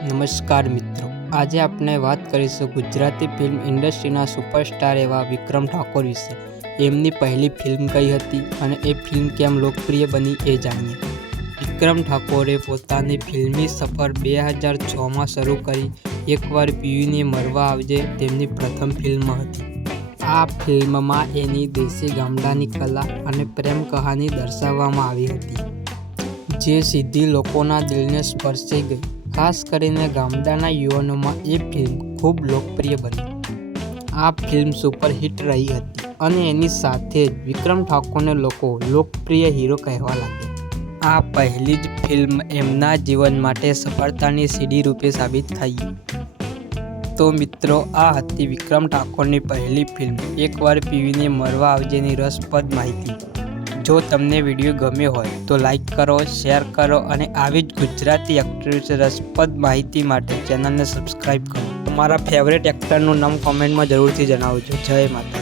નમસ્કાર મિત્રો, આજે આપણે વાત કરીશું ગુજરાતી ફિલ્મ ઇન્ડસ્ટ્રીના સુપરસ્ટાર એવા વિક્રમ ઠાકોર વિશે. એમની પહેલી ફિલ્મ કઈ હતી અને એ ફિલ્મ કેમ લોકપ્રિય બની એ જાણીએ. વિક્રમ ઠાકોરે પોતાની ફિલ્મી સફર 2006માં શરૂ કરી. એકવાર પીયુને મળવા આવજે તેમની પ્રથમ ફિલ્મ હતી. આ ફિલ્મમાં એની દેશી ગામડાની કલા અને પ્રેમ કહાની દર્શાવવામાં આવી હતી, જે સીધી લોકોના દિલને સ્પર્શી ગઈ. ખાસ કરીને ગામડાના યુવાનોમાં એ ફિલ્મ ખૂબ લોકપ્રિય બની. આ ફિલ્મ સુપરહિટ રહી હતી અને એની સાથે જ વિક્રમ ઠાકોરને લોકો લોકપ્રિય હીરો કહેવા લાગ્યા. આ પહેલી જ ફિલ્મ એમના જીવન માટે સફળતાની સીડી રૂપે સાબિત થઈ. તો મિત્રો, આ હતી વિક્રમ ઠાકોરની પહેલી ફિલ્મ એકવાર પીયુને મળવા આવજેની રસપ્રદ માહિતી. જો તમને વિડીયો ગમ્યો હોય તો લાઈક કરો, શેર કરો અને આવી જ ગુજરાતી એક્ટર વિશે રસપ્રદ માહિતી માટે ચેનલને સબસ્ક્રાઈબ કરો. તમારા ફેવરેટ એક્ટરનું નામ કોમેન્ટમાં જરૂરથી જણાવજો. જય માતા.